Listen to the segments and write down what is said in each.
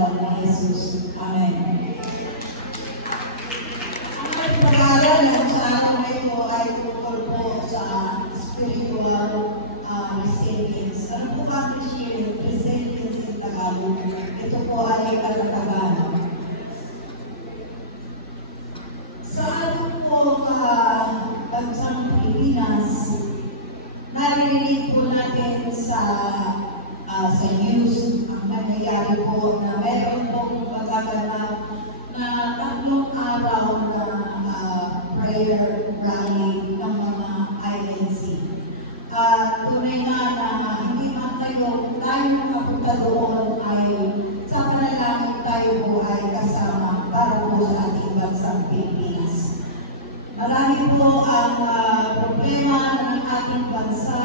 pangalan ni Jesus. Amen. Ang aking pangalan at sa akin po ay tungkol po sa spiritual resilience. Ano po ang resilience in Tagalog? Ito po ay katatagan. Sa ating po bansang Pilipinas, narinig po natin sa news ang nangyayari po na meron pong magaganap na 3 araw na prayer rally ng mga INC. Tunay nga na hindi man tayo makapunta doon ay sa panalangin tayo po ay kasama para po sa ating bansang Pilipinas. Marami po ang problema ng ating bansa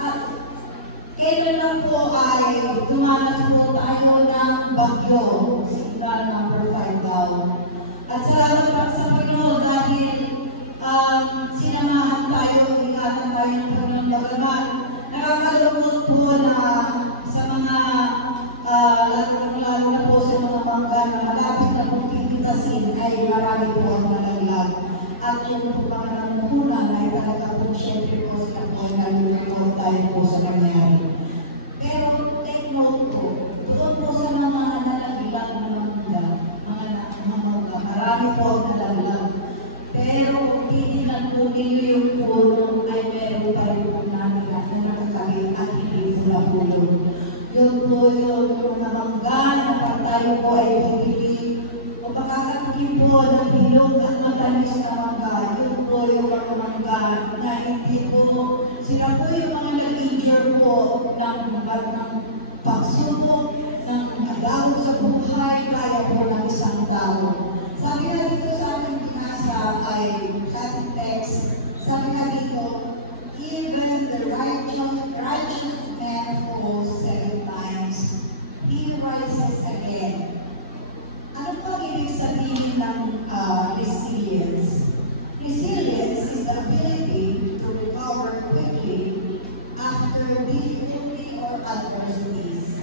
at kailan lang po ay dumanas po tayo ng bagyo, signal number 5 daw. At salamat lang sa Panginoon dahil sinamahan tayo, ingatan tayo ng Panginoon bagaman. Nakakalungkot po na sa mga lalo na po sa mga mangga na malapit na pong pipitasin ay marami po ang nalaglag. At yung po mga nangunan ay talaga po siyempre po sila po ay nalulungkot tayo po sa nangyari. Pero take note po, doon po sa mga nalaglag na mangga, marami po ang nalaglag. Pero kung titignan po ninyo yung puno ay meron pa rin po namin na nakakagin at hindi po na puno. Yun po yung mangga na tayo po ay bibili o makakatikin po ng bilog at matamis na mangga. Yun po yung mga mangga na hindi po, sila po yung mga nag-injure po ng pagsubok, ng agawad sa buhay, kaya po ng isang tao. Sabi na dito sa ating binasa ay, sa ating text, sabi na dito, even the righteous man falls 7 times, he rises again. Ano po ang ibig sabihin ng resilience? Resilience is the ability to recover quickly after difficulty or adversities.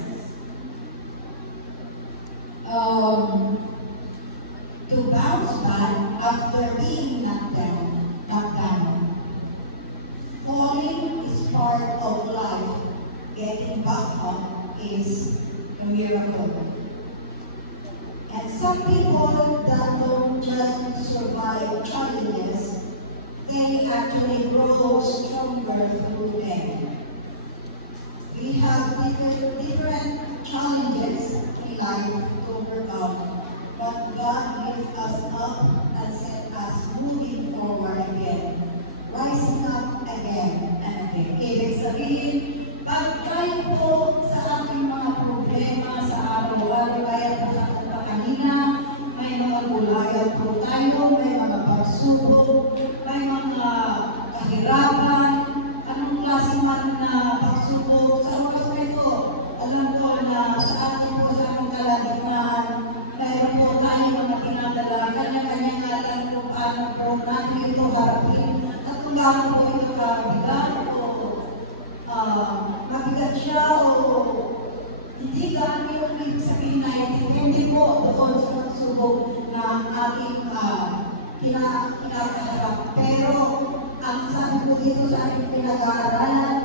To bounce back after being knocked down. Falling is part of life. Getting back up is a miracle. And some people that don't just survive challenges, they actually grow stronger through them. We have different challenges in life to overcome, but God lifts us up and set us moving forward again, rising up again and again. Ibig sabihin, pag-try po sa ating mga problema sa araw-araw, kaya po sa kanina, may mga gulayan po tayo, may mga pagsubok, may mga kahirapan, anong klase man na pagsubok. Sa oras na ito, alam ko na sa ating po sa ating kalagitnaan, mayroon po tayo mga pinadala, kanya-kanya nga lang kung paano po natin ito harapin, at kung gano'n po ito kabigat o mabigat siya o hindi gaano yung ibig sabihin na hindi po doon sa pagsubok na ating kinakaharap. Pero ang sabi po dito sa ating pinag-aaralan,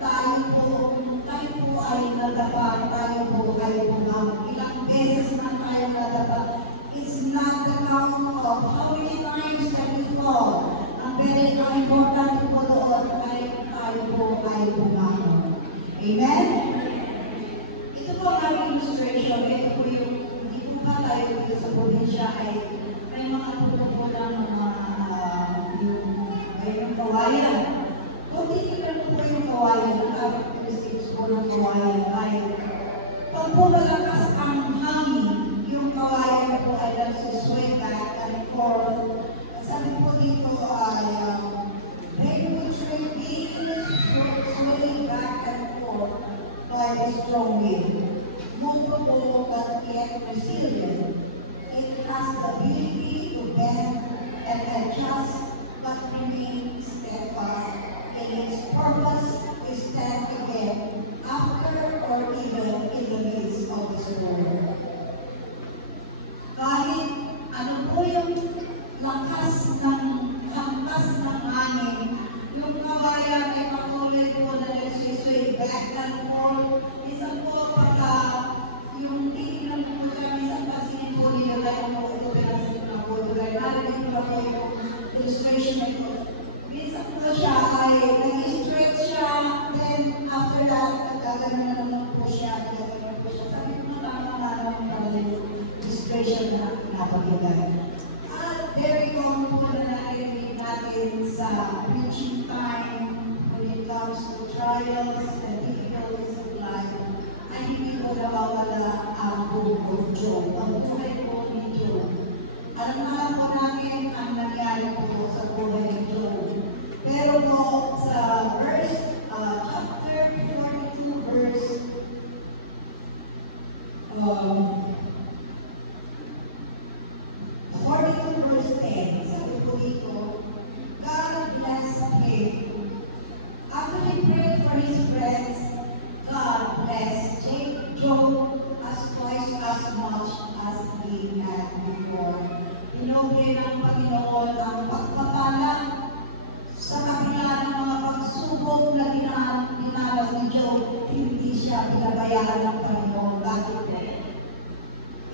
tayo po ay nadapa, tayo po ay bumang. Ilang beses na tayo nadapa. It's not the count of how many times that we fall. Ang very important po doon ay tayo po ay bumang. Amen? Ito po ang aming illustration. Ito po yung, hindi po ba tayo dito sa probinsya ay may mga puno po ng yung kawayan. Kung titignan po yung kawayan, ang characteristics po ng kawayan ay pag po malakas ang hangin, yung kawayan po ay nagsusway back and forth. Sabi po dito ay they will sway back and forth by a strong wind. Movable but yet resilient. It has the ability to bend and adjust but remain steadfast in its purpose to stand again after or even in the midst of the storm. situation na napagigay. At very common po na narinig natin sa preaching time when it comes to trials and difficulties of life, ay hindi po nawawala ang book of Job, ang buhay po ni Job. Alam po natin ang nangyari po sa buhay ni Job. Pero po sa chapter 42, verse 10, sabi po dito, God blessed him. After he prayed for his friends, God blessed Job as twice as much as he had before. Pinobre ng Panginoon ang pagpapala sa kabila ng mga pagsubok na dinanas ni Job, hindi siya pinabayaan ng Panginoon. Bakit po?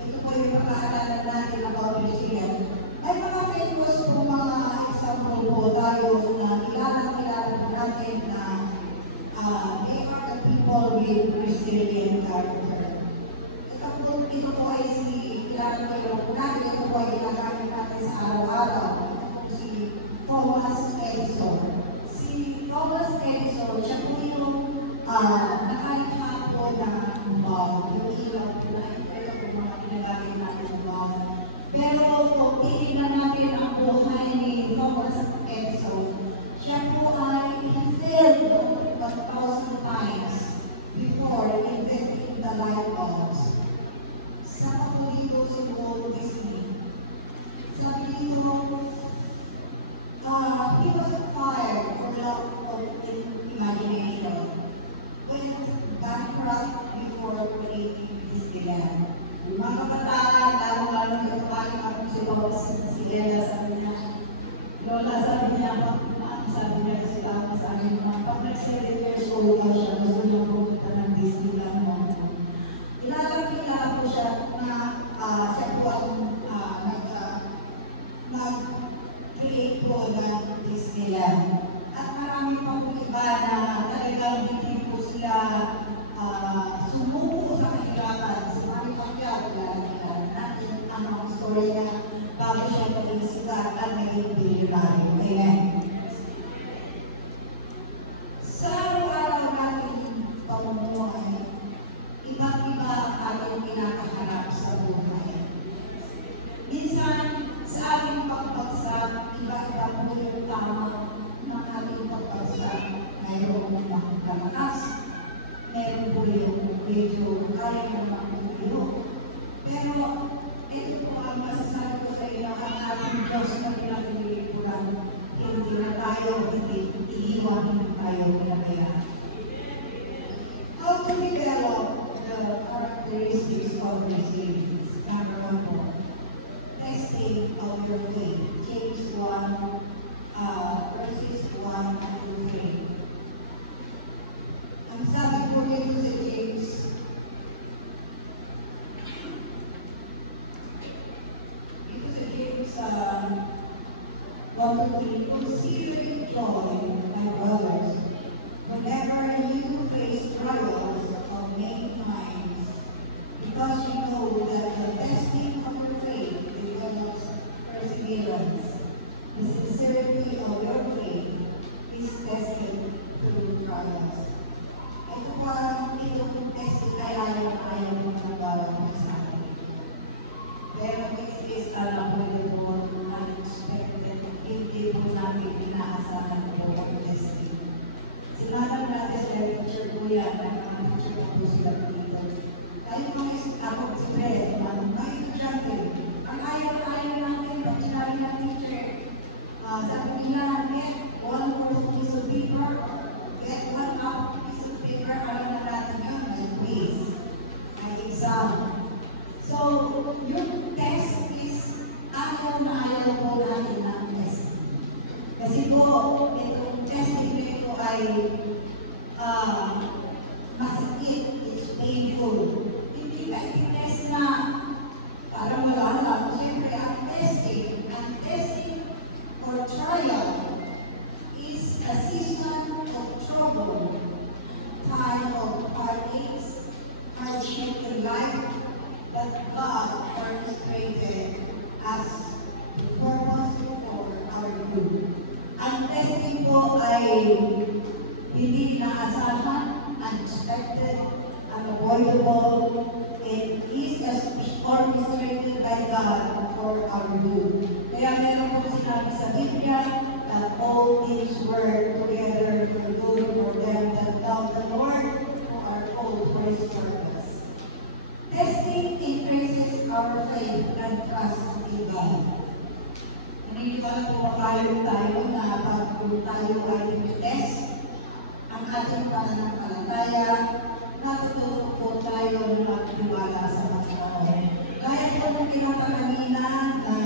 Ito po yung pagkakaalala natin about Christian. May mga famous po mga example po tayo na kilala po natin na they are the people with resilient character. Ito po ay kilala po natin, ito po ay ginagamit natin sa araw-araw. Si Thomas Edison. Si Thomas Edison, siya po yung nakalikha po ng yung ilaw po na ito po mga ginagamit natin ng bomb. Pero kung titignan natin ang buhay ni Thomas Edison, siya po ay failed 1,000 times before inventing the light bulbs. Sa po dito si Walt Disney. Sabi dito, he was fired for lack of imagination. Went bankrupt before creating Disneyland. Yung mga kabataan, lalo-lalo yung kumain ako si Lola, sabi niya, Lola, sabi niya kasi tama sa amin, pag nag-7 years old na siya, gusto niya pumunta ng Disneyland mo. Kilala po siya na siya po ang nag-create po ng Disneyland. At marami pa po iba na talagang hindi po sila sumuko sa kahirapan. Si Manny Pacquiao, kilala natin ang mga story niya bago siya maging sikat at naging billionaire. Amen. Sa araw-araw natin pamumuhay, iba't iba ang ating kinakaharap sa buhay. Minsan, sa ating pagbagsak, iba-iba po yung tama ng ating pagbagsak. Mayroong makakalakas, mayroong po yung medyo kaya ng makakaliyo. Pero, ito po ang masasabi ko sa inyo, ang ating Diyos na pinakilikuran, hindi na tayo, hindi iiwan, hindi tayo pinabayaan. How to develop the characteristics of resilience? Number 1 po, testing of your faith. James 1, verses 1 to 3. Ang sabi po nito sa James, dito sa James 1 to 3, consider it joy, my brothers, whenever you face trials of many kinds, because you know that the testing of your faith develops perseverance. The sincerity of your faith is tested through trials. Ito pong testing kaya yung kaya ng trabaho sa akin. Pero this is unavoidable, unexpected, hindi po natin inaasahan po ang testing. Sinanap natin sa teacher po yan, ang mga teacher po sila dito. Tayo ako si Fred, mga estudyante, ang ayaw natin, pag sinabi ng teacher, sabi nila, get one more piece of paper, get one half piece of paper, alam na natin yun, may quiz, may exam. So, yung test is, ayaw po natin ng test. Kasi po, itong testing nito ay masakit, it's painful. Hindi ka i-test na para malala. Siyempre, ang testing or trial is a season of trouble, time of heartaches, hardship in life, but God orchestrated as the purpose for our good. Ang testing po ay hindi inaasahan, unexpected, unavoidable, and is orchestrated by God for our good. Kaya meron po sinabi sa Biblia that all things work together for good for them that love the Lord, who are called for His purpose. Testing increases our faith and trust in God. Naniniwala po ba tayo na pag tayo ay test ang ating pananampalataya, natututo po tayo na magtiwala sa Panginoon. Gaya po ng kinata kanina na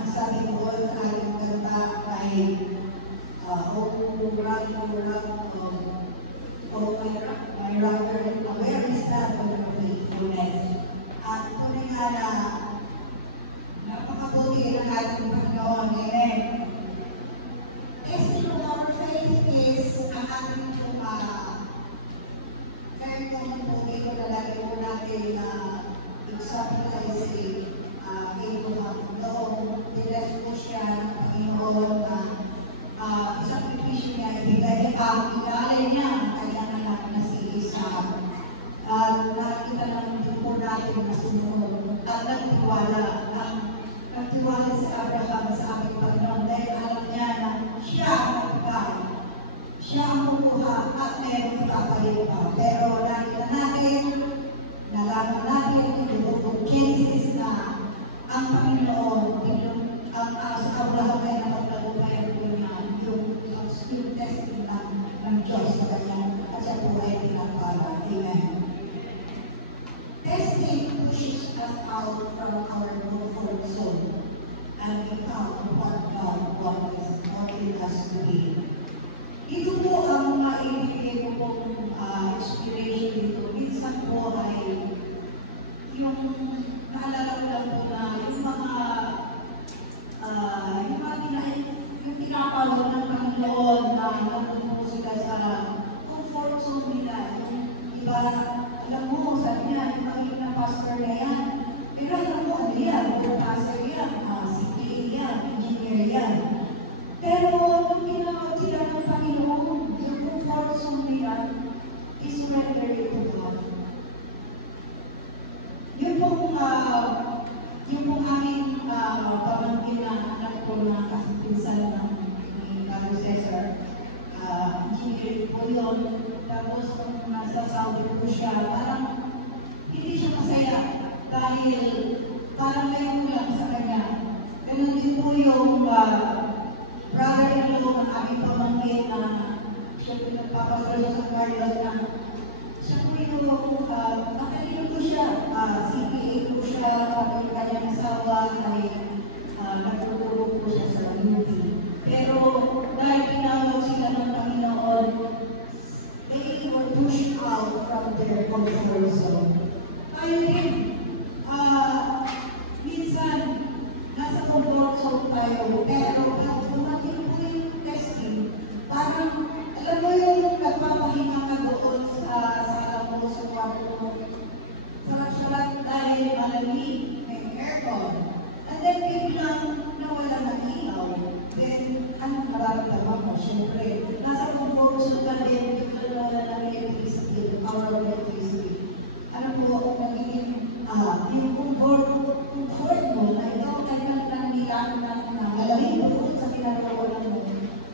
ang sabi ko sa ating kanta ay my rocker, where is that of your faithfulness? At tunay nga na napakabuti ng ating Panginoon. Amen. Testing of our faith is ang ating very common po dito na lagi po natin example ay si Abraham. Noong tinest po siya ng Panginoon na isang pipisyo niya, igalay niya ang kanyang anak na si Isaac. Nakita naman din po natin na sumunod at nagtiwala sa Abraham sa aming Panginoon dahil alam niya na siya ang magpapay. Siya ang kukuha at meron papalit pa. Pero nakita natin, nalaman natin yung bukong Genesis na ang Panginoon, ang sa Abraham ay napagtagumpayan po niya yung testing ng Diyos sa kanya at siya po ay pinagpala. Amen. Testing pushes us out from our comfort zone and become what God wanted us to be. Ito po ang mga ibigay ko pong inspiration dito. Minsan po ay yung naalala ko lang po na yung pinapawag ng Panginoon na nandun po sila sa comfort zone nila. Yung iba, alam mo, sabi niya, yung magiging na pastor na yan. Pero alam mo, ano yan? Yung pastor yan, CPA yan, engineer yan. Pero nung ginawag sila ng Panginoon, yung comfort zone nila, isurrender it to God. Yung pong aming pamangkin na anak ko na kasintinsan ng Carlos Cesar, engineering po yun. Tapos kung nasa Saudi po siya, parang hindi siya masaya dahil parang may kulang sa kanya. Ganun din po yung brother-in-law ng aming pamangkin na siya po nagpapasal sa Carlos na siya po yung matalino po siya, CPA po siya, kapag kanyang asawa ay nagtutulog po siya sa UP. Pero dahil pinawag sila ng Panginoon, they were pushed out from their comfort zone. Tayo din, minsan, nasa comfort zone tayo, pero pag dumating po yung testing, parang, alam mo yung nagpapahinga ka doon sa alam mo, sa kwarto mo, salat-salat dahil malamig, may aircon. And then, biglang nawala ng ilaw. Then, anong nararamdaman mo? Siyempre, nasa comfort zone ka din, biglang nawala ng electricity, the power of electricity. Ano po, nagiging, yung comfort mo, na ikaw ay nangyayaman na malamig mo sa pinagawa mo,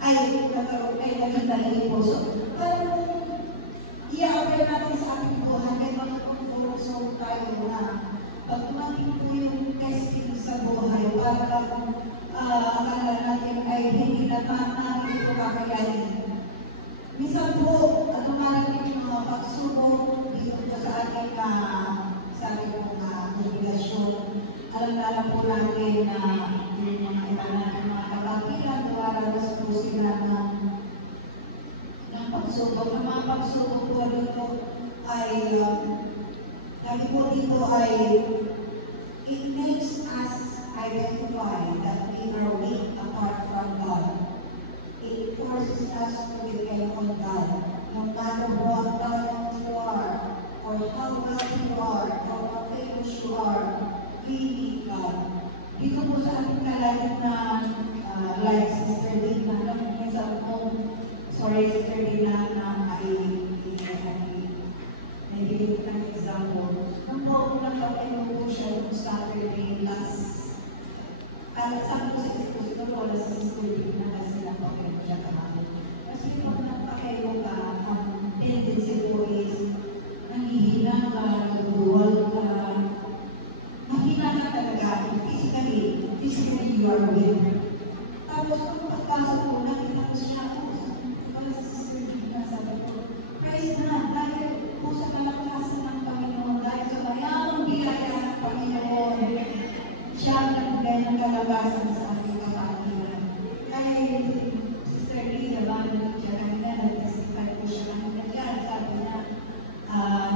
ay nagkaroon ay naging nalilip po. So, parang i-apply natin sa ating buhay, may mga comfort zone tayo na pag tumating po yung testing sa buhay, parang akala natin ay hindi na natin ito kakayanin. Minsan po, dumarating yung mga pagsubok dito sa ating obligasyon. Alam po natin na yung mga iba natin mga kabakilan, dumaranas po sila ng pagsubok. Ang mga pagsubok po dito ay, sabi po dito ay, it makes us identify that we are weak apart from God. It forces us to depend on God. No matter what talent you are, or how wealthy you are, or how famous you are, natin na like Sister Dina, minsan kung, sorry Sister Dina, na nabigyan ng example. Nung po nagpapainom po siya noong Saturday last, sabi ko sa diskusyon ko, wala sa Sister Dina kasi napakainom siya kahapon. Kasi pag napakainom ka, ang tendency po is nanghihina ka, nagbuwal ka, mahina ka talaga, physically you are weak. Tapos kung pagpasok ko, nakita ko siya, wala sa Sister Dina, sabi ko, praise God, dahil po sa kalakasan ng Panginoon, dahil sa mayamang biyaya ng Panginoon, siya ang nagbigay ng kalakasan sa aking kapatiran. Kaya Sister Rita, bago siya kanina, nag-testify po siya kanina dyan, sabi niya,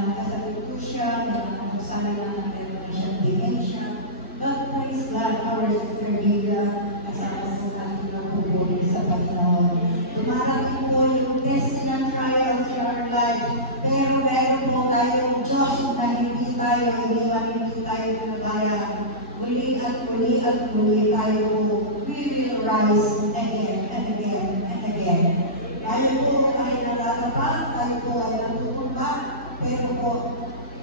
nakasakit po siya, nagsabi na meron na siyang dementia. But praise God, our Sister Rita, kasama po natin ang pupuli sa Panginoon. Dumarating po yung testing and trials in our life, pero meron po tayong Diyos na hindi tayo iniwan, hindi tayo nagaya. Muli at muli at muli tayo po, we will rise again and again and again. Tayo po ay nalalapas, tayo po ay natutumba, pero po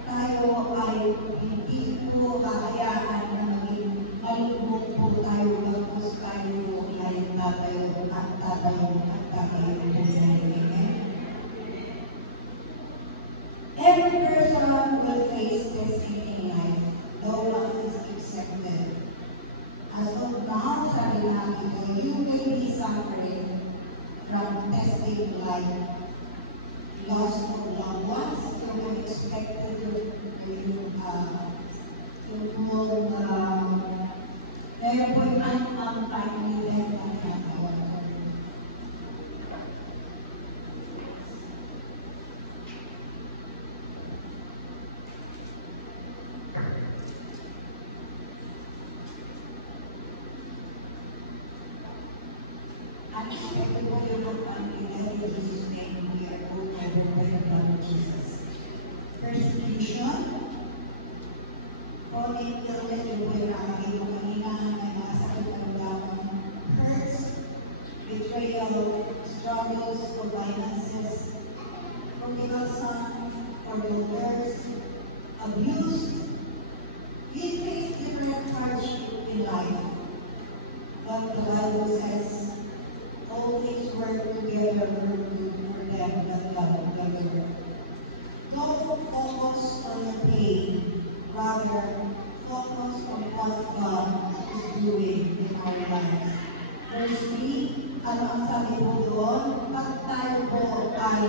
tayo ay hindi po kakayaan na maging malubog po tayo tapos tayo po ay tatayo at tatayo at tatayo po natin. Every person will face testing in life, though none is accepted. As of now, sabi natin po, you may be suffering from testing life. Loss of loved ones, you are expected to meron po yung untimely death na tinatawag. Unexpected po yung untimely death in Jesus' name, we are both covered by the blood of Jesus. Persecution, chronic illness, yung po yung nakakita ko kanina, may mga sakit ng damang hurts, betrayal, struggles for finances, prodigal son, or daughters, abuse. We face different hardships in life, but the Bible says, all things work together for good for them that love the Lord. Don't focus on the pain, rather focus on what God is doing in our lives. Verse 3, ano ang sabi po doon? Pag tayo po ay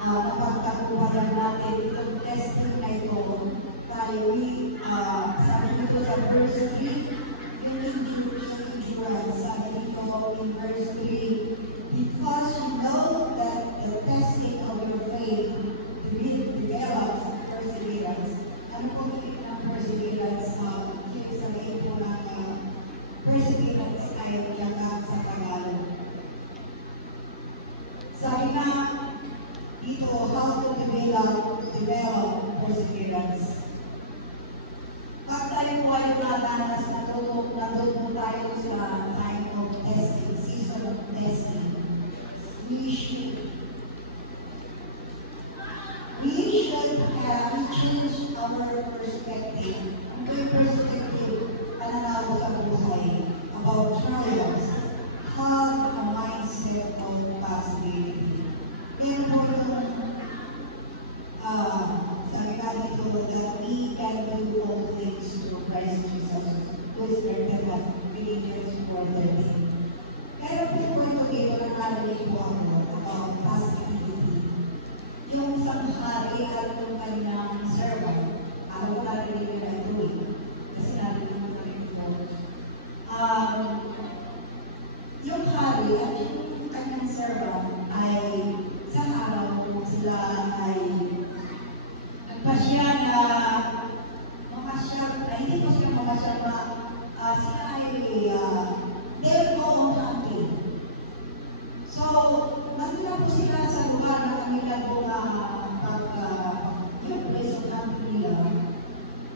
napagkakuhanan natin itong testing na ito, tayo sabi dito sa verse 3, yung endurance, sabi dito in verse 3, because you know that the testing of your faith develops perseverance. Ano po yung perseverance? Ibig sabihin po ng perseverance ay yaga sa Tagalog. Sabi nga dito, how to develop perseverance. Pag tayo po ay nadanas, natuto tayo sa time of testing, season of testing. We should change our perspective. Ano yung perspective? Pananaw sa buhay about trials. Have a mindset of possibility. Pero po yung sabi nga dito that we can do all things through Christ Jesus who strengthened us. Philippians 4:13. Pero po yung kwento dito na narinig po ako about possibility. Yung isang hari at yung kanyang servant, ako po narinig na ito kasi narinig ko na rin ito. Yung hari at yung kanyang servant ay isang araw sila ay nagpasya na mamasyal, hindi po sila mamasyal na sila ay they'll go on hunting. So, nandun po sila sa lugar na kanilang yung place of hunting nila.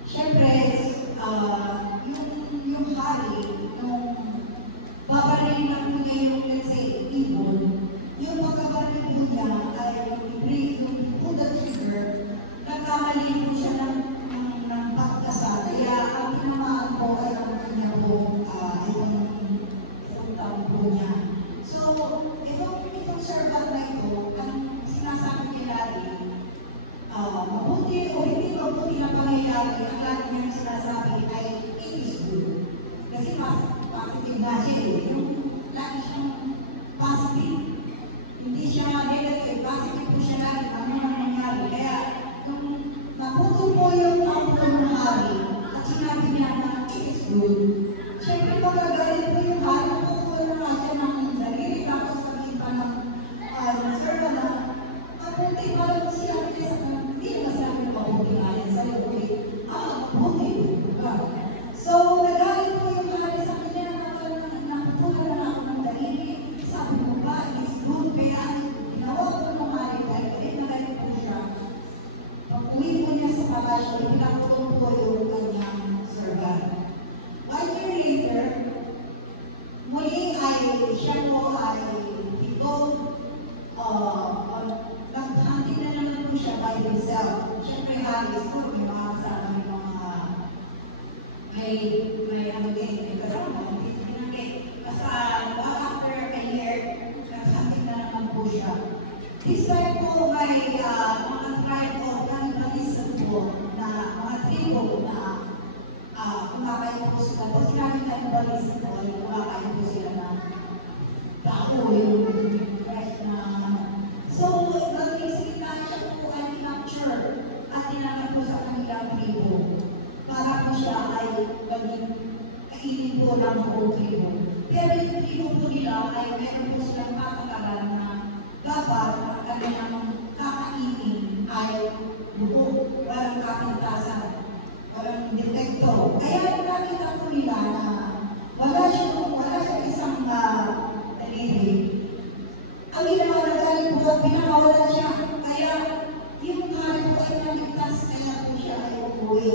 Siyempre, yung hari, nung mayroong, let's say, ibon, yung pagkabaril po niya ay yung pull the trigger, nagkamali po siya ng pagkasa. Kaya ang tinamaan po ay ang kanya po, itong taon po niya. So, itong servant na ito, ang sinasabi niya lagi, mabuti o hindi mabuti na pangyayari, ang lagi niyang sinasabi ay it is good. Kasi positive na siya eh. Yung lagi siyang positive. Hindi siya negative. Positive po siya lagi. Ano ang nangyari. Kaya, nung maputol po yung auto ng hari, at sinabi niya na it is good, siyempre magagalit po yung hari, maputol na nga siya ng daliri. Tapos sabihin pa ng serva na, mabuti pa lang siya. Hindi naman sabi na mabuti nga yan sa'yo. Mabuti. So, nagalit po yung hari sa kanya na naputulan na ako ng daliri. Sabi mo ba, it is good. Kaya ginawa ko ng hari dahil nagalit po siya. Pag-uwi po niya sa palasyo, pinaputol po yung kanyang servant. 1 year later, muli ay siya po ay ito, nag-hunting na naman po siya by himself. Siyempre, halis po, may mga kasama, may ano din, may kasama, hindi pinagay. Basta, after a year, nag-hunting na naman po siya. This time po, may mga tribe o cannibalism po, na mga tribo na kumakain po sila. Tapos sinabi cannibalism po, kumakain po sila na tao, yung fresh na so, nag-iisip na siya po ay capture at tinanggap po sa kanilang tribo para po siya ay maging kainin po ng buong tribo. Pero yung tribo po nila ay meron po silang patakaran na dapat ang kanilang kakainin ay buo, walang kapintasan, walang detektor. Kaya nakita po nila na wala siya isang daliri. Ang ginawa na galing po, pinakawalan siya. Kaya yung hari po ay naligtas, kaya po siya ay umuwi.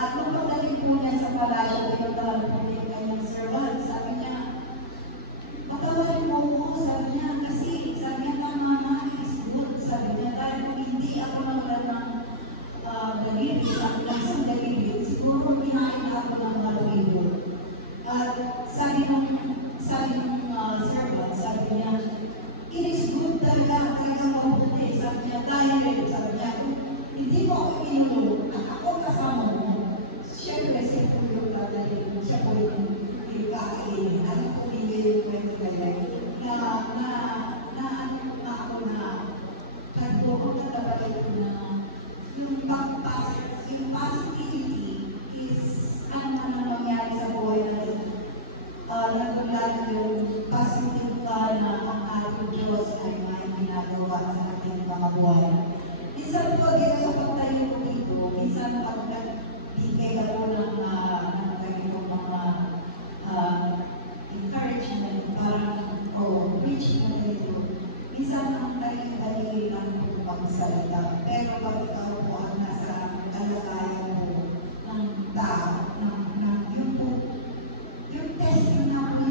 At nung pagdating po niya sa palasyo, pinagdawal po niya yung kanyang servant. Sabi niya, patawarin mo ko, sabi niya, kasi sabi niya, tama na, is good. Sabi niya, dahil kung hindi ako nawalan ng daliri, sabi niya, isang daliri, siguro kinain na ako ng mga ribo. At sabi ng servant, sabi niya, it is good talagang mabuti. Sabi niya, dahil, sabi niya, hindi mo ako inulong at ako kasama mo. Siyempre, siya po yung dadalhin, siya po yung kakainin. Ano po hindi yung kwento na ako na kagbo ko natabalay ko na yung positivity is ano man ang mangyari sa buhay natin. Nagulat yung positive ka na ang ating Diyos ay may ginagawa sa ating mga buhay. Minsan po dito sa pagtayo ko dito, minsan pag nagbigay ako ng ganitong mga encouragement, parang preaching na dito, minsan ang dali-dali lang po magsalita. Pero pag ikaw po ang nasa kalagayan po ng tao, yung testing na po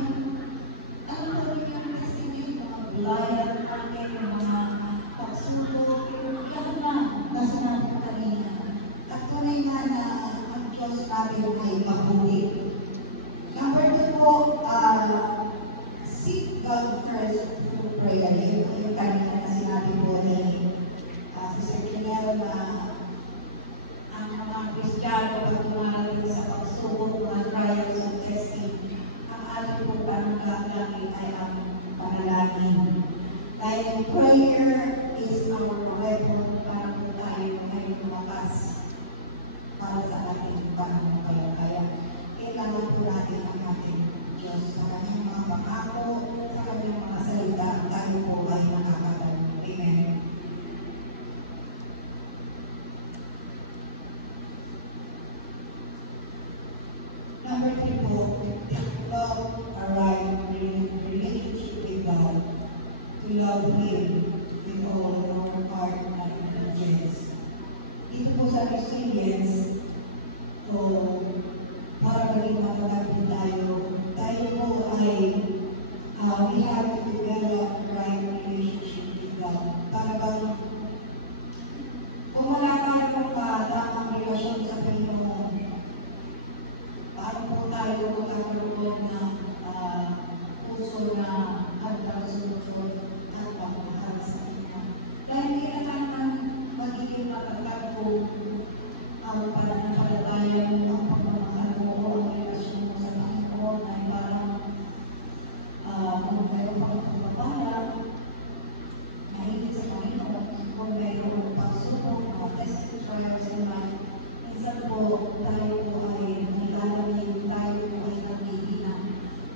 ano po yung testing yung mga gulayan, yung mga pagsulog, yung lahat na nasa natin kanina. At tunay nga na ang Diyos natin ay mabuti. Number 2 po, seek God first through prayer. Yung kanina na sinabi po ni Sister Kinero na ang mga Kristiyano pag tumarating sa pagsubok, mga trials and testing, ang ating po pananalangin ay ang panalangin. Dahil prayer is our weapon para po tayo ay lumakas para sa ating pananampalataya. Kailangan po natin ang ating Diyos sa kanyang mga pangako, sa kanyang mga salita, tayo po ay nakakatawa. Amen. Number 3 po, love a right relationship with God. To love Him with all our heart and intelligence. Dito po sa resilience, para maging matagal po tayo po ay we have to develop right relationship with God. Para bang, kung wala tayong tamang relasyon sa Panginoon, paano po tayo magkakaroon ng puso na magkakasunod at pagmahal sa Kanya? Dahil hindi na naman magiging matatag kung ang pananampalataya mo, ang pagmamahal mo, ang relasyon mo sa Panginoon ay parang kung mayroon pang pagpapala, mahilig sa Panginoon, kung mayroon pagsubok, mga testing trials in life, minsan po tayo po ay nilalamig, tayo po ay nagihina.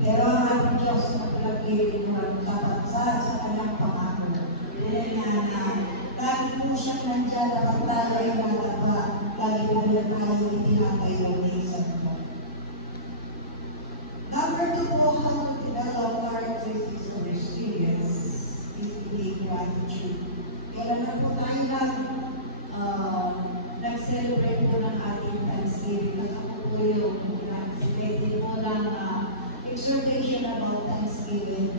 Pero ang ating Diyos na palagay mo ang tapat sa kanyang pangako. Dahil na lagi po siya nandiyan na pagtalay na tapa, lagi po niya tayo itinatayo na isang po. Number 2 po, how to develop characteristics of resilience is to be gratitude. Kailan na po tayo nag-celebrate po ng ating Thanksgiving. At ako po yung nag-celebrate po ng exhortation about Thanksgiving.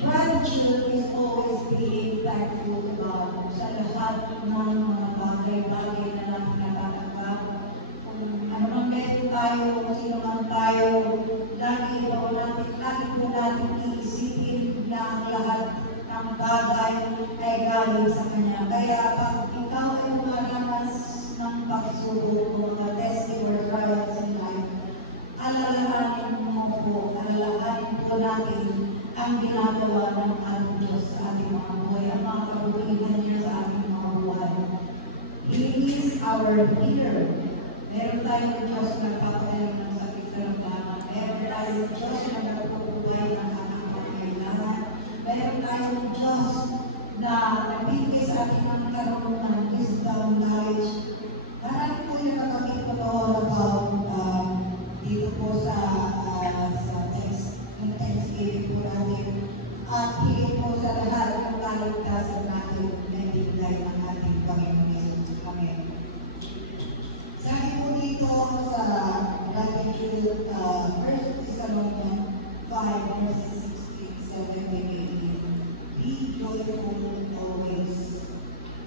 Gratitude is always being thankful to God sa lahat ng mga bagay-bagay na natin natatanggap. Kung ano man meron tayo, sino man tayo, lagi po natin iisipin na ang lahat ng bagay ay galing sa Kanya. Kaya pag ikaw ay umaranas ng pagsubok o mga testing or trials in life, alalahanin po natin ang ginagawa ng ating Diyos sa ating mga buhay, ang mga kabutihan niya sa ating mga buhay. He is our healer. Meron tayong Diyos na nagpapagaling ng sakit sa labanan. Meron tayong Diyos na nagpapubay ng ating pangailangan. Meron tayong Diyos na nagbibigay sa ating ng karoon ng wisdom, knowledge. Marami po yung nakamit ko noon about dito po sa Thanksgiving po natin. At higit po sa lahat ng kaligtasan natin na ibigay ng ating Panginoon Jesus. Amen. Sabi po dito sa gratitude, 1 Thessalonians 5, verses 16, 17, 18. Be joyful always.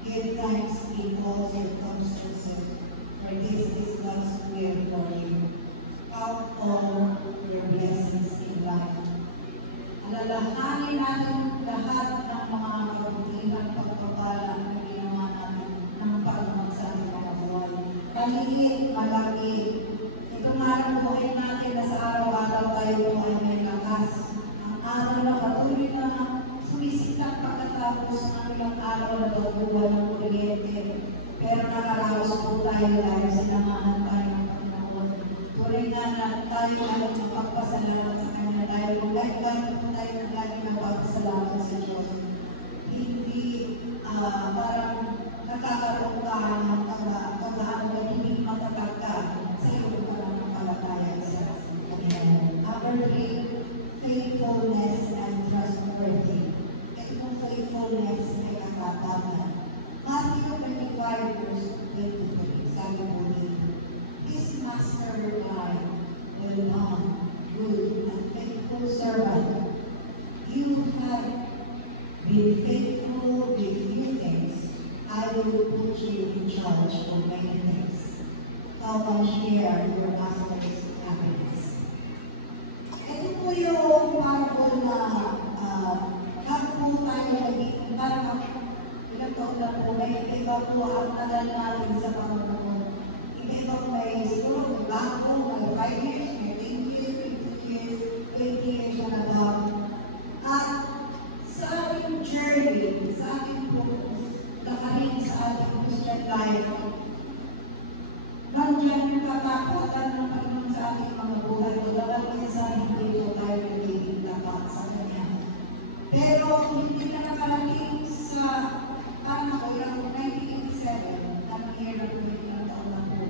Give thanks in all circumstances, for this is God's will for you. Count all your blessings in life. Alalahanin natin lahat ng mga kabutihan, pagpapala na ginawa natin ng pagmamag sa ating mga buhay. Maliit, malaki. Ito nga ang buhay natin na sa araw-araw tayo po ay may lakas. Ang araw na patuloy na sumisikap pagkatapos ng ilang araw na pagbubuhan ng kuryente. Pero nakaraos po tayo dahil sinamahan tayo ng Panginoon. Tuloy na tayo ay magpapasalamat sa Kanya dahil kung kahit po tayo lagi magpapasalamat sa Diyos. Hindi parang nakakaroon ka ng kagaan na hindi matatag ka sa iyong pananampalataya sa Panginoon. Number 3, faithfulness and trustworthy. Ito pong faithfulness ay katapangan. Matthew 25, verse 23, sabi po dito, His master replied, well done, good and faithful servant. You have been faithful with few things. I will put you in charge of many things. Come and share your master's happiness. Ito po yung parable na bago po tayo naging parang ilang taon na po, may iba po ang tagal natin sa Panginoon. Iba po may siguro, may bago, may 5 years, may 10 years, 15 years, 20 years na nagbago. At sa ating journey, sa ating po, lakarin sa ating Christian life, nandiyan yung katakutan ng Panginoon sa ating mga buhay. Dapat minsan hindi po tayo nagiging tapat sa Kanya. Pero hindi na nakarating sa parang ako yung 1987, ang year na po, ilang taon na po,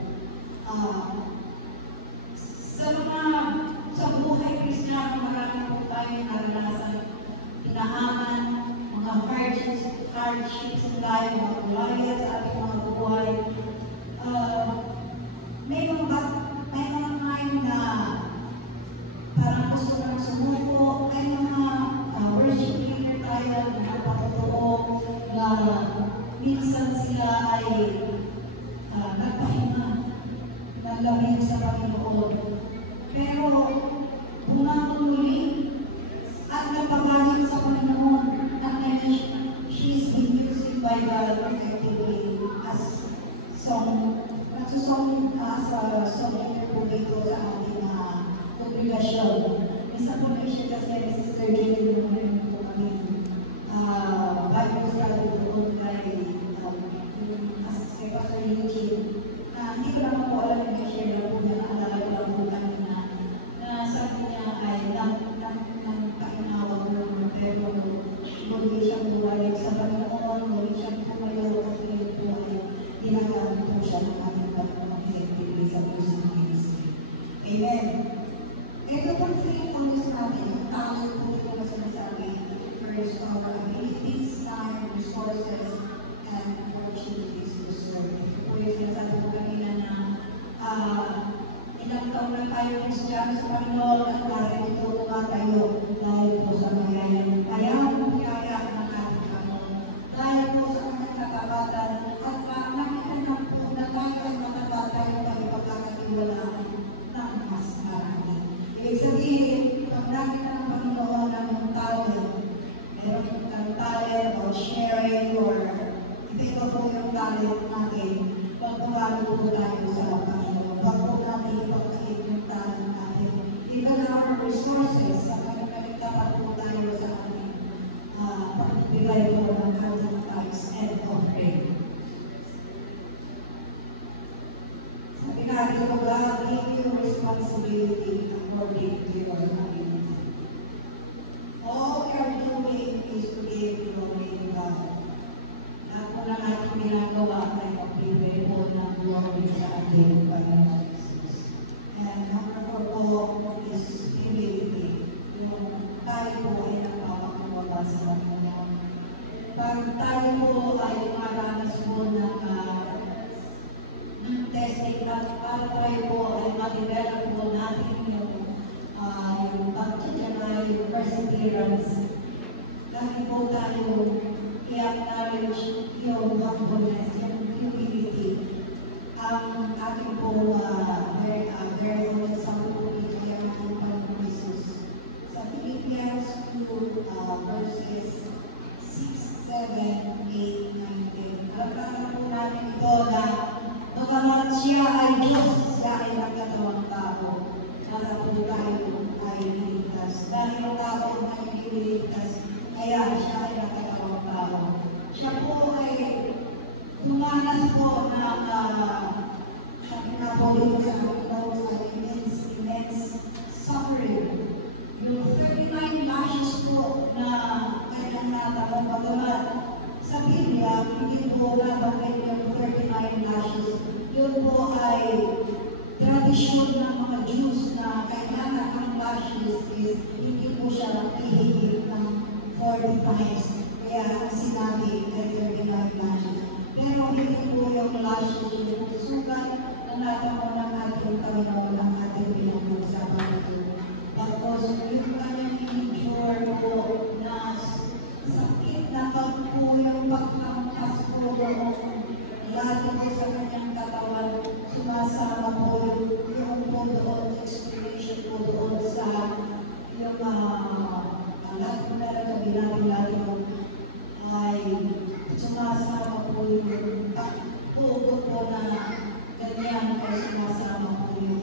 lamig sa Panginoon. Pero bumangon muli at napabalik sa Panginoon at she's been used by God effectively as nagsusong as a song interpreter sa ating kongregasyon. Isa po na siya kasi ni Sister Jenny Lumen po kami Bible study doon kay Pastor Eugene. Hindi ko naman po alam yung share na po niya, naalala ko lang po kanina na sabi niya ay pakinawag naman pero muli siyang buwalik sa Panginoon, muli siyang pumayo at ngayon po ay ginagamit po siya ng ating Panginoon effectively sa music ministry. Amen. Ito pong faithfulness natin, ang tawag po ito na sinasabi, first our abilities, time, resources, and opportunities to serve. Ito po yung sinasabi ko kanina na ilang taon na tayo Kristiyano sa Panginoon at narito tumatayo dahil po sa mayayang biyaya ng ating Panginoon. Dahil po sa kanyang katapatan at nakita na po na tayo ay matapatan yung pagkakatiwalaan ng mas marami. Ibig sabihin, pag nakita ng Panginoon ng talent, meron kang talent or sharing or iba po yung talent natin, pagpapalo po tayo sa Panginoon. Huwag po natin ipagkait yung talent natin. Even our resources, sa kanyang po tayo sa ating pagbibigay po ng ating tithes and offering. Sabi natin, God give you responsibility according to your ability. All we are doing is to give glory to God. Lahat po na natin ginagawa ay magbibigay po ng glory sa ating Panginoon Jesus. And number 4 po is humility. Yung tayo po ay nagpapakababa sa Panginoon. Pag tayo po ay maranas po ng testing at para tayo po ay ma-develop po natin yung pag-general perseverance. Lagi po tayo i-acknowledge yung humbleness, yung humility. Ang ating po very honest sa po ito yung ating Panginoon Jesus. Sa Philippians 2 verses 6, 7, 8, 9, 10. Alam po natin ito na bagamat siya ay Diyos, siya ay nagkatawang tao. Para po tayo ay niligtas. Dahil ang tao ay niligtas, kaya siya ay nagkatawang tao. Siya po ay tumanas po ng sabi na po dito sa notes ay immense suffering. Yung 39 lashes po na kanyang natamang bagamat sa Biblia, hindi po nabanggit yung 39 lashes. Yun po ay tradisyon ng mga Jews na kailangan ang lashes is hindi po siya hihigit ng 40 times. Kaya ang sinabi ay 39 lashes. Pero hindi po yung lashes yung sugat na natamo ng ating Panginoon ang ating pinag-uusapan ito. Tapos yung kanyang endure po na sakit na pag po yung pagkampas po lalo po sa kanyang katawan, sumasama po yung po doon, explanation po doon sa yung lahat po na kabilang ay sumasama po yung pugo po na ganyan ay sumasama po yung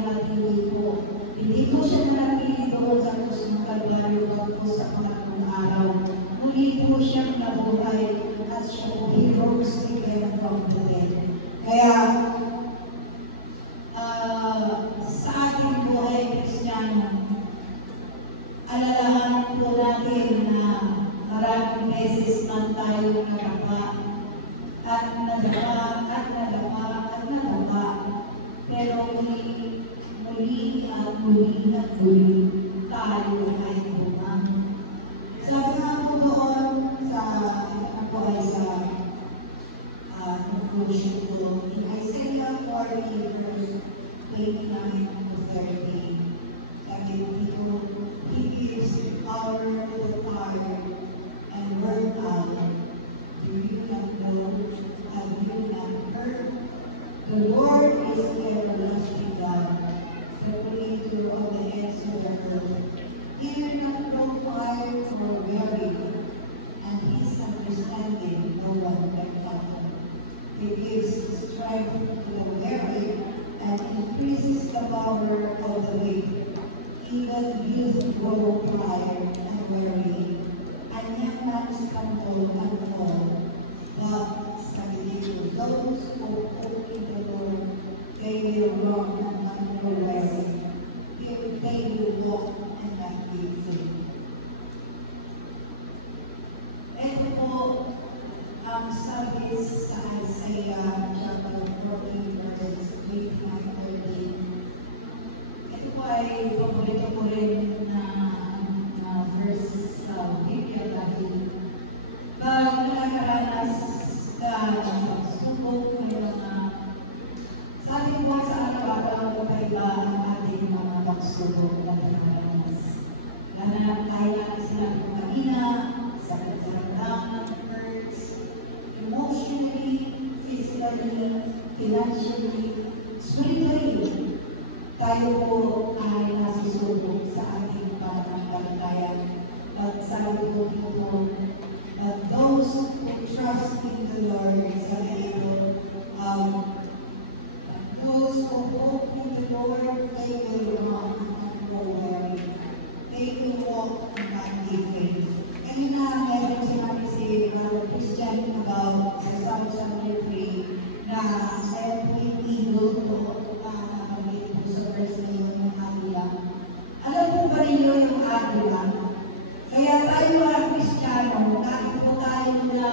nanatili po. Hindi po siya nanatili doon sa krus ng Kalbaryo po sa pangatlong araw. Muli po siyang nabuhay at siya po he rose again from the dead. Kaya sa ating buhay Kristiyano, alalahanin po natin na maraming beses man tayo nadapa at nadapa at nadapa at nadapa. Pero muli at muli tayo ay bumang. Sabi nga po doon sa conclusion ko, in Isaiah 40 verse 29 to 30, sabi dito, He gives power to the tired and worn out. Do you not know? Have you not heard? The Lord is the everlasting God, the creator of the ends of the earth. He will not grow tired nor weary, and his understanding no one can fathom. He gives strength to the weary and increases the power of the weak. Even youth grow tired and weary, and young men stumble and fall. But sabi dito, those who hope in the Lord, they will run and not grow weary. They will walk and not be faint. Ito po ang sabi sa Isaiah chapter 40 verse 29-30. Ito po ay paborito ko rin na verse sa Biblia dahil pag nakakaranas ka ng pagsubok ng mga sabi po sa araw-araw kakaiba ang ating mga pagsubok na nakakaranas. Kaya sila po kanina sa kagandang emotionally, physically, financially, spiritually, tayo po ay nasusubok sa ating pananampalataya. At sabi po dito, those who trust in the Lord, sabi dito, those who hope in the Lord, they will run and grow weary. They will walk and not be faint. Kanina, meron sinabi si Christian about sa Psalm 73 na meron po yung eagle po nakamit po sa verse na yun ng agila. Alam po ba ninyo yung agila? Kaya tayo mga Kristiyano, lagi po tayo na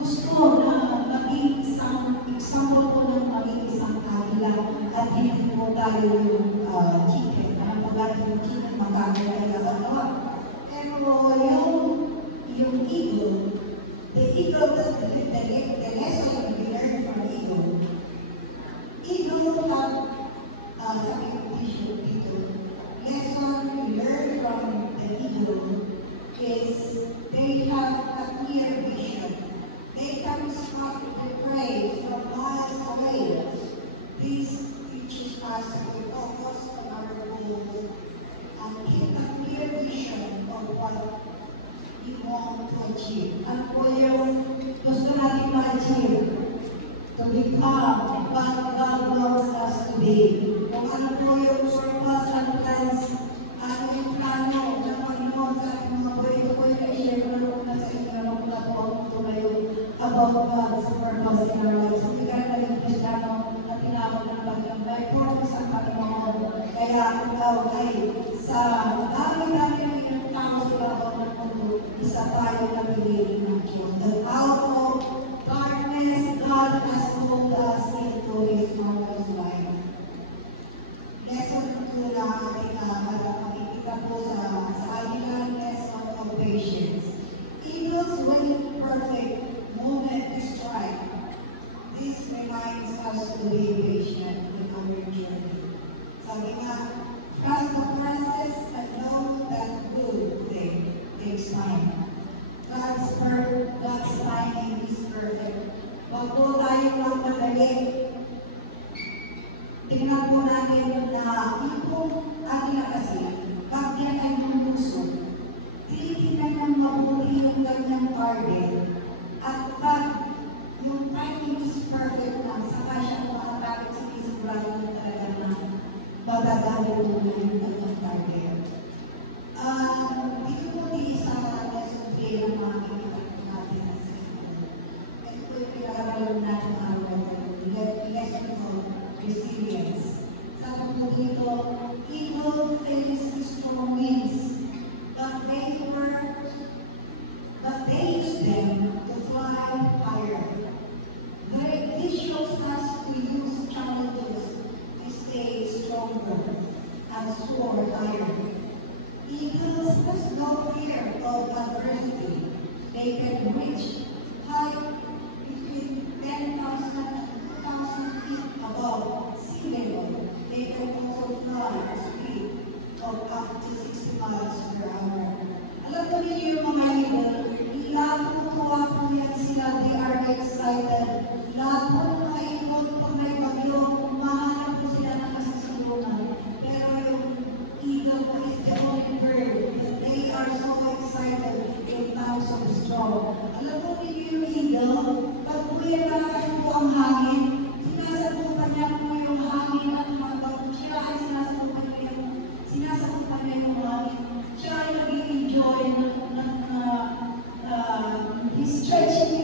gusto na maging isang example po ng maging isang agila at hindi po tayo yung chicken. Ano po ba yung chicken? Magkakaya ka ba? Pero yung eagle, the lesson we learn from eagle have, sabi ko dito, lesson we learn from the eagle is they have a clear vision. They can spot the prey from miles away. This teaches us to focus on our goals and keep a clear vision of what you want to achieve. Ano po yung gusto natin ma-achieve? To become what God wants us to be. Kung ano po yung purpose and plans, ano yung plano ng Panginoon sa ating mga buhay. Ito po yung i-share ko na sa inyo na po tumayo about God's purpose in our lives. Hindi ka na naging Kristiyano na tinawag ng Panginoon. May purpose ang Panginoon. Kaya ikaw ay sa dami-dami ng inyong tao sa labaw ng mundo, isa tayo na pinili ng Diyos. That out of darkness, God has called us into His marvelous light. Lesson 2 na ating makikita po sa ating lesson of patience. Eagles wait perfect moment to strike. This reminds us to be patient in our journey. Sabi nga, trust the iron. Eagles has no fear of adversity. They can reach high between 10,000 and 2,000 feet above sea level. They can also fly at speed of up to 60 miles per hour. Alam mo niyo yung mga eagle, natutuwa po yan sila, they are excited. Lahat po ng mga eagle, pag may bagyo, umahanap po sila ng kasasalungan. Pero yung eagle po is the only bird that they are so excited in times of storm. Alam mo niyo yung eagle, pag po yan malakas po ang hangin, sinasabukan niya po yung hangin at habang siya ay sinasabukan niya yung hangin. Siya ay nag-enjoy he's stretching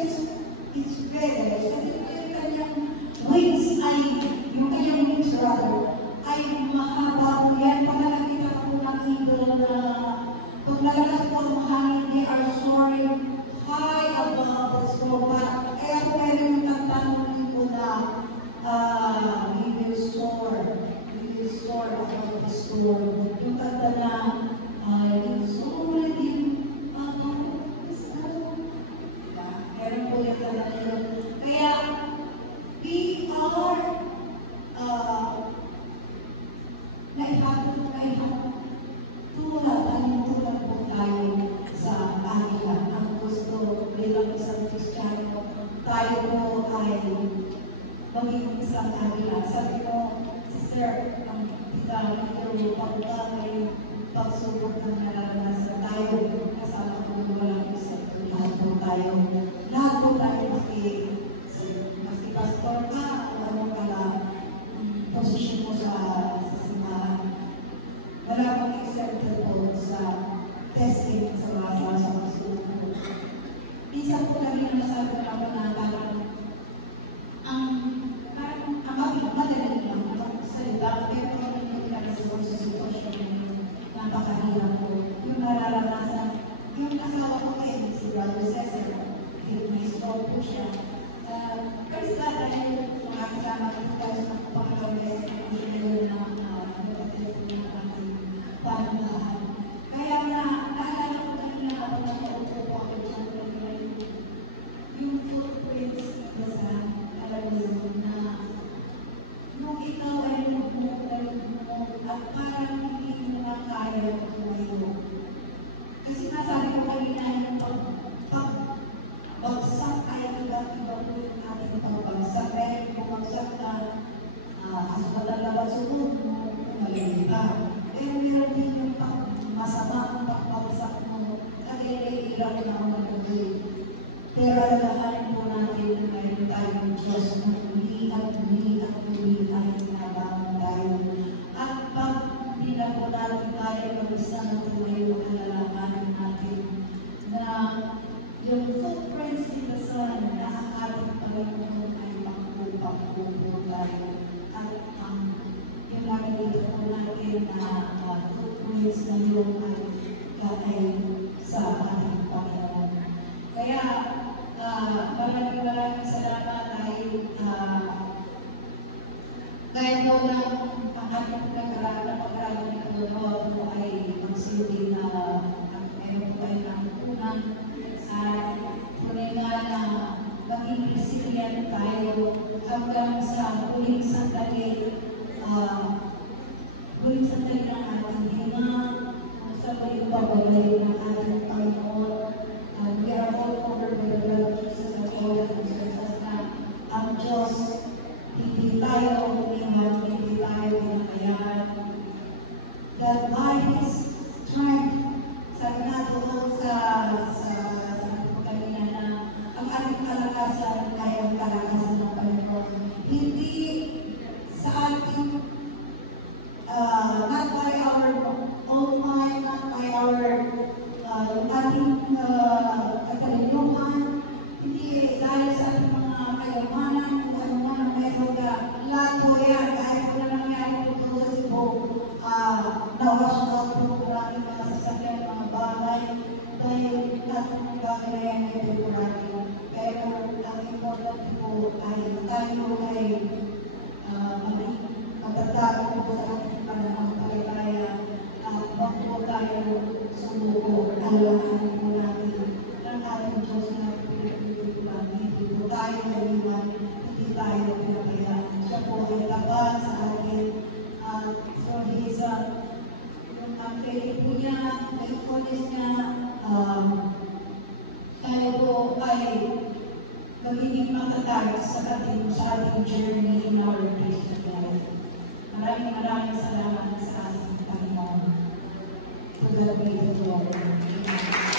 his feathers. Kasi yung kanyang wings ay, yung kanyang wings rather, ay mahaba po yan. Pag nakikita po ng eagle na pag nalakas po ang hangin, they are soaring high above the storm. Kaya po meron yung tatanungin ko na we will soar above the storm. Yung kanta na meron po yung kanta na yun. Kaya we are tulad po tayo sa kanila. Ang gusto bilang isang Kristiyano, tayo po ay maging isang kanila. Sabi ko, Sister, ang dahil pagka may pagsubok ng naranasan tayo, kasama po walang isang lahat po tayo. Lahat po tayo maski pastor ka, o anong kala posisyon mo sa simbahan. Wala pang exempted po sa testing sa mga sa pagsubok. Minsan po kami na nasabi na ako na parang madali lang magsalita, pero hindi ka nasuwa sa sitwasyon na yun, napakahirap po. Yung nararanasan, yung asawa ko kayo, si Brother Cesar, may stroke po siya. Kasi dahil mga kasama ko tayo sa Panginoon, hindi nyo na panabahan. Kaya naalala ko kanina ako na naupo po ako dyan, yung footprints sa alam mo na nung ikaw ay lumubog at parang hindi mo na kaya tumayo. Kasi nasabi ko kanina yung pagbagsak ay iba-iba po yung ating pagbagsak. Dahil bumagsak na asukatan laban sunod mo, umaligay ka. Pero meron din yung masama ang pagbagsak mo, kagaya-hirap na ako nagbubuhay. Pero alalahanin po natin na mayroon tayong Diyos na muli at muli at muli tayo nabangon tayo. At pag hindi na po natin tayo mag-isa na tumayo, alalahanin natin na yung footprints in the sun na ang ating Panginoon ay pagpupagpupo tayo. At yung nakikita po natin na footprints na yun ay sa ating Panginoon. Kaya, maraming salamat dahil daw lang ang ating pag-aaral ng Panginoon po ay magsilbi na meron po kayo ng unang at tunay nga na maging resilient tayo hanggang sa huling sandali ng ating hinga sa huling pagbabalik ng ating Panginoon. We are all covered by the blood of Jesus and all that concerns na ang Diyos, hindi tayo umiwan, hindi tayo pinakayahan. That by His strength, sabi na doon sa kanina na ang ating kalakasan ay ang kalakasan ng Panginoon. Hindi sa ating, not by our own mind, not by our ating katalinuhan, hindi dahil sa ating mga kayamanan, kung ano man ang meron ka, lahat po yan, kahit po na nangyari po sa Cebu, na-wash out po maraming mga sasakyan, mga bahay, dahil lahat ng bagay na yan ay temporary. Pero ang important po ay tayo ay magtatapos po sa ating pananampalataya pag-ibig po niya, faithfulness niya, tayo po ay magiging matatag sa ating journey in our Christian life. Maraming salamat sa ating Panginoon. To God be the glory. Amen.